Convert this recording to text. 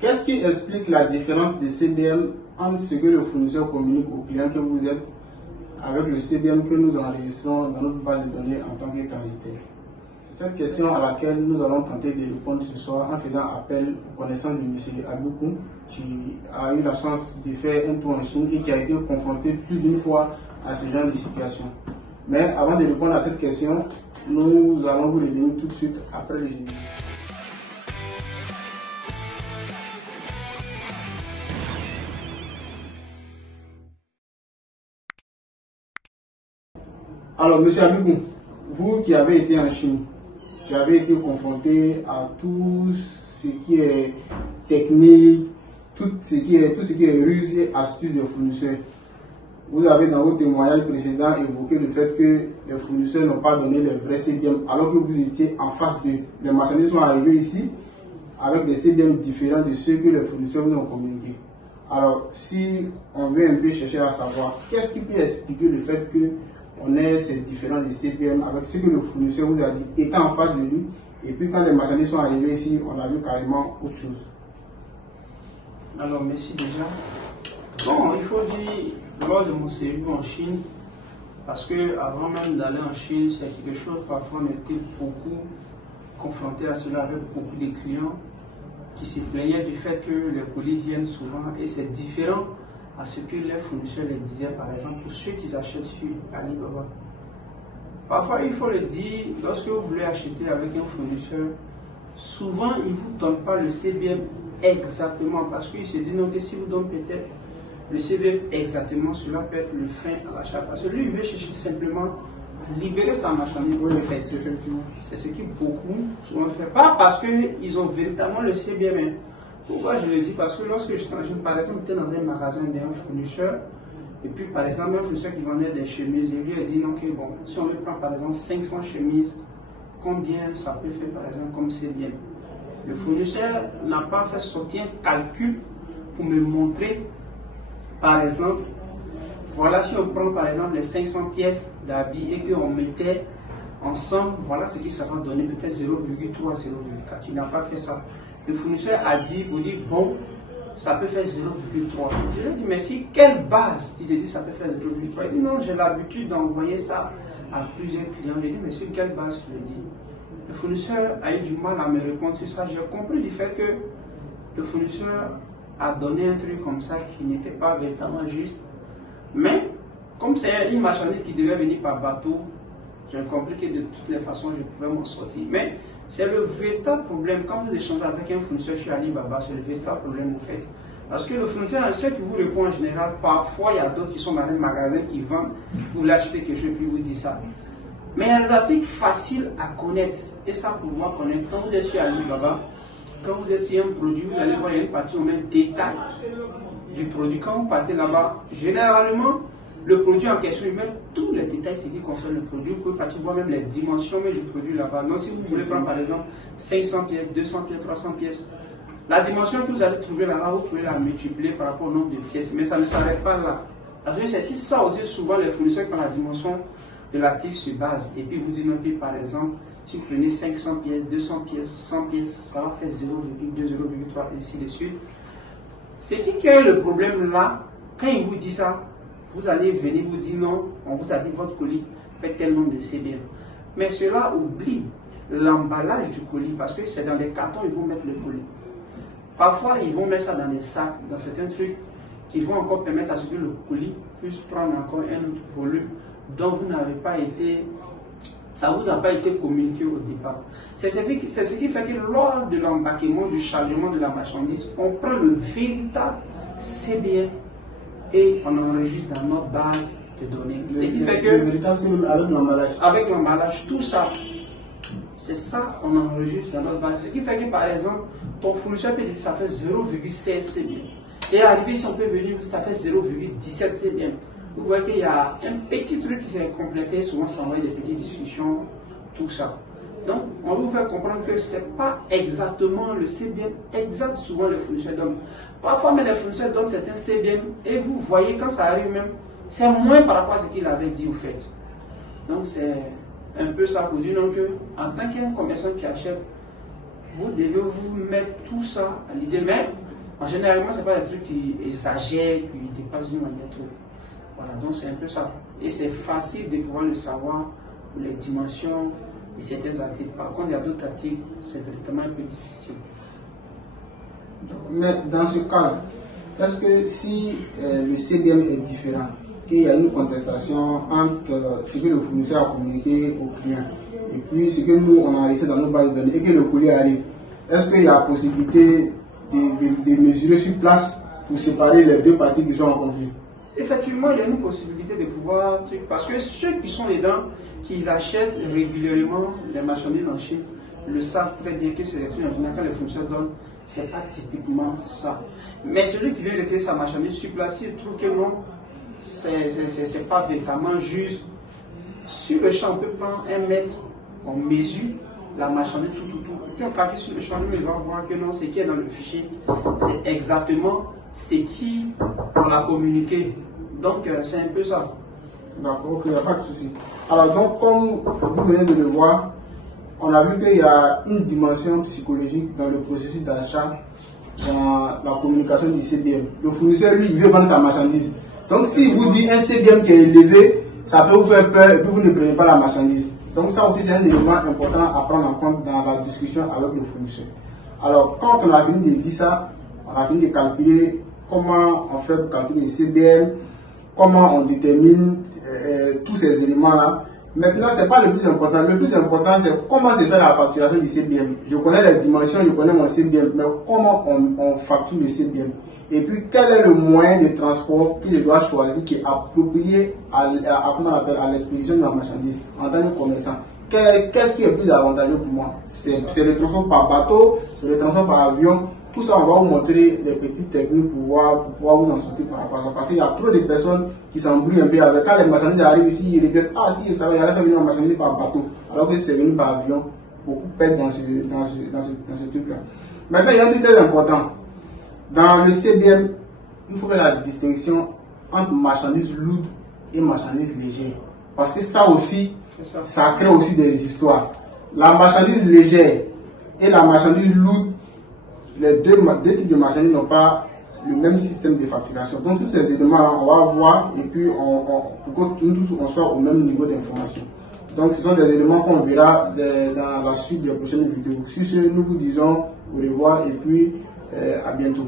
qu'est-ce qui explique la différence de CBM entre ce que le fournisseur communique au client que vous êtes avec le CBM que nous enregistrons dans notre base de données en tant qu'étagitaire? C'est cette question à laquelle nous allons tenter de répondre ce soir en faisant appel aux connaissances de M. Aboukou, qui a eu la chance de faire un tour en Chine et qui a été confronté plus d'une fois à ce genre de situation. Mais avant de répondre à cette question, nous allons vous revenir tout de suite après le générique. Alors, M. Aboukou, vous qui avez été en Chine, qui avez été confronté à tout ce qui est technique, tout ce qui est ruse et astuce des fournisseurs. Vous avez dans vos témoignages précédents évoqué le fait que les fournisseurs n'ont pas donné les vrais CBM alors que vous étiez en face d'eux. Les marchandises sont arrivés ici avec des CBM différents de ceux que les fournisseurs vous ont communiqués. Alors, si on veut un peu chercher à savoir, qu'est-ce qui peut expliquer le fait que on ait ces différents de CBM avec ce que le fournisseur vous a dit étant en face de lui, et puis quand les marchandises sont arrivées ici, on a vu carrément autre chose. Alors, merci déjà. Bon, il faut dire, lors de mon séjour en Chine, parce que avant même d'aller en Chine, c'est quelque chose, parfois on était beaucoup confrontés à cela avec beaucoup de clients qui se plaignaient du fait que les colis viennent souvent et c'est différent à ce que les fournisseurs les disaient, par exemple, pour ceux qui achètent sur Alibaba. Parfois, il faut le dire, lorsque vous voulez acheter avec un fournisseur, souvent, il ne vous donne pas le CBM exactement, parce qu'il se dit non, que si vous donnez peut-être le CBM exactement, cela peut être le frein à l'achat. Parce que lui, il veut chercher simplement à libérer sa marchandise. Oui, en fait, effectivement. C'est ce qui beaucoup souvent fait. Pas parce qu'ils ont véritablement le CBM. Pourquoi je le dis? Parce que lorsque je par exemple, j'étais dans un magasin d'un fournisseur, et puis par exemple, un fournisseur qui vendait des chemises, il lui a dit non, que bon, si on veut prendre par exemple 500 chemises, combien ça peut faire par exemple comme CBM? Le fournisseur n'a pas fait sortir un calcul pour me montrer, par exemple, voilà, si on prend par exemple les 500 pièces d'habits et qu'on mettait ensemble, voilà ce qui ça va donner peut-être 0,3, 0,4. Il n'a pas fait ça. Le fournisseur a dit, vous dites, bon, ça peut faire 0,3. Je lui ai dit, mais si, quelle base? Il te dit, ça peut faire 0,3. Il dit, non, j'ai l'habitude d'envoyer ça à plusieurs clients. Je lui ai dit, mais sur quelle base tu le dis? Le fournisseur a eu du mal à me répondre sur ça. J'ai compris du fait que le fournisseur a donné un truc comme ça qui n'était pas véritablement juste. Mais, comme c'est une marchandise qui devait venir par bateau, j'ai compris que de toutes les façons, je pouvais m'en sortir. Mais c'est le véritable problème. Quand vous échangez avec un fournisseur sur Alibaba, c'est le véritable problème, vous faites. Parce que le fournisseur, ceux qui vous répond en général, parfois il y a d'autres qui sont dans les magasins qui vendent, vous voulez acheter quelque chose, puis vous dites ça. Mais il y a des articles faciles à connaître. Et ça, pour moi, connaître. Quand vous êtes sur Alibaba, quand vous êtes sur un produit, vous allez voir, il y a une partie où on met détail du produit. Quand vous partez là-bas, généralement, le produit en question, il met tous les détails ce qui concerne le produit. Vous pouvez partir voir même les dimensions du produit là-bas. Donc, si vous voulez prendre par exemple 500 pièces, 200 pièces, 300 pièces, la dimension que vous allez trouver là-bas, vous pouvez la multiplier par rapport au nombre de pièces. Mais ça ne s'arrête pas là. Parce que c'est ça aussi, souvent les fournisseurs qui ont la dimension de l'article sur base. Et puis vous dites, non, puis par exemple, si vous prenez 500 pièces, 200 pièces, 100 pièces, ça va faire 0,2, 0,3, ainsi de suite. Ce qui crée le problème là, quand il vous dit ça, vous allez venir vous dire non, on vous a dit votre colis fait tel nombre de CBM. Mais cela oublie l'emballage du colis parce que c'est dans des cartons ils vont mettre le colis. Parfois ils vont mettre ça dans des sacs, dans certains trucs qui vont encore permettre à ce que le colis puisse prendre encore un autre volume dont vous n'avez pas été, ça ne vous a pas été communiqué au départ. C'est ce qui fait que lors de l'embarquement, du chargement de la marchandise, on prend le véritable CBM et on enregistre dans notre base de données. Ce qui fait que, avec l'emballage. Avec l'emballage, tout ça, c'est ça on enregistre dans notre base. Ce qui fait que par exemple, ton fournisseur peut dire que ça fait 0,16 CBM. Et arrivé ici, on peut venir, ça fait 0,17 CBM. Vous voyez qu'il y a un petit truc qui s'est complété, souvent ça envoie des petites discussions, tout ça. Donc, on va vous faire comprendre que ce n'est pas exactement le CBM exact, souvent les fournisseurs donnent. Parfois, mais les fournisseurs donnent certains CBM et vous voyez quand ça arrive même, c'est moins par rapport à ce qu'il avait dit au fait. Donc, c'est un peu ça pour dire donc, que, en tant qu'un commerçant qui achète, vous devez vous mettre tout ça à l'idée même. En généralement, ce n'est pas des trucs qui exagèrent, qui dépassent d'une manière trop. Voilà, donc c'est un peu ça. Et c'est facile de pouvoir le savoir pour les dimensions de certains articles. Par contre, il y a d'autres articles, c'est vraiment un peu difficile. Mais dans ce cas, est-ce que si le CBM est différent, qu'il y a une contestation entre ce que le fournisseur a communiqué au client et puis ce que nous on a enregistré dans nos bases de données et que le courrier arrive, est-ce qu'il y a possibilité de mesurer sur place pour séparer les deux parties qui sont en conflit? Effectivement, il y a une possibilité de pouvoir, parce que ceux qui sont dedans, qui achètent régulièrement les marchandises en Chine, le savent très bien que c'est en général quand les fournisseurs donnent, c'est pas typiquement ça. Mais celui qui vient retirer sa marchandise sur place, il trouve que non, c'est pas véritablement juste. Sur le champ, on peut prendre un mètre, on mesure la marchandise, tout. Et puis on calcule sur le champ, on va voir que non, ce qui est dans le fichier, c'est exactement ce qui on a communiqué. Donc c'est un peu ça. D'accord, ok, il n'y a pas de souci. Alors donc, comme vous venez de le voir, on a vu qu'il y a une dimension psychologique dans le processus d'achat, dans la communication du CBM. Le fournisseur, lui, il veut vendre sa marchandise. Donc s'il vous dit un CBM qui est élevé, ça peut vous faire peur et puis vous ne prenez pas la marchandise. Donc ça aussi, c'est un élément important à prendre en compte dans la discussion avec le fournisseur. Alors, quand on a fini de dire ça, on a fini de calculer comment on fait pour calculer le CBM, comment on détermine tous ces éléments-là. Maintenant, ce n'est pas le plus important. Le plus important, c'est comment se fait la facturation du CBM. Je connais les dimensions, je connais mon CBM, mais comment on facture le CBM. Et puis, quel est le moyen de transport que je dois choisir qui est approprié à l'expédition de la marchandise en tant que commerçant. Qu'est-ce qui est plus avantageux pour moi? C'est le transport par bateau, c'est le transport par avion. Tout ça, on va vous montrer les petites techniques pour pouvoir vous en sortir par rapport à ça. Parce qu'il y a trop de personnes qui s'embrouillent un peu avec. Quand les marchandises arrivent ici, ils regrettent, ah si, ça va, il allait faire venir la marchandise par bateau. Alors que c'est venu par avion. Beaucoup perdent dans ce truc-là. Maintenant, il y a un truc très important. Dans le CBM, il faut faire la distinction entre marchandises lourdes et marchandises légères. Parce que ça aussi, ça crée aussi des histoires. La marchandise légère et la marchandise lourde, les deux types de marchandises n'ont pas le même système de facturation. Donc tous ces éléments, on va voir et puis pour que nous tous on soit au même niveau d'information. Donc ce sont des éléments qu'on verra dans la suite des prochaines vidéos. Sur ce, nous vous disons au revoir et puis à bientôt.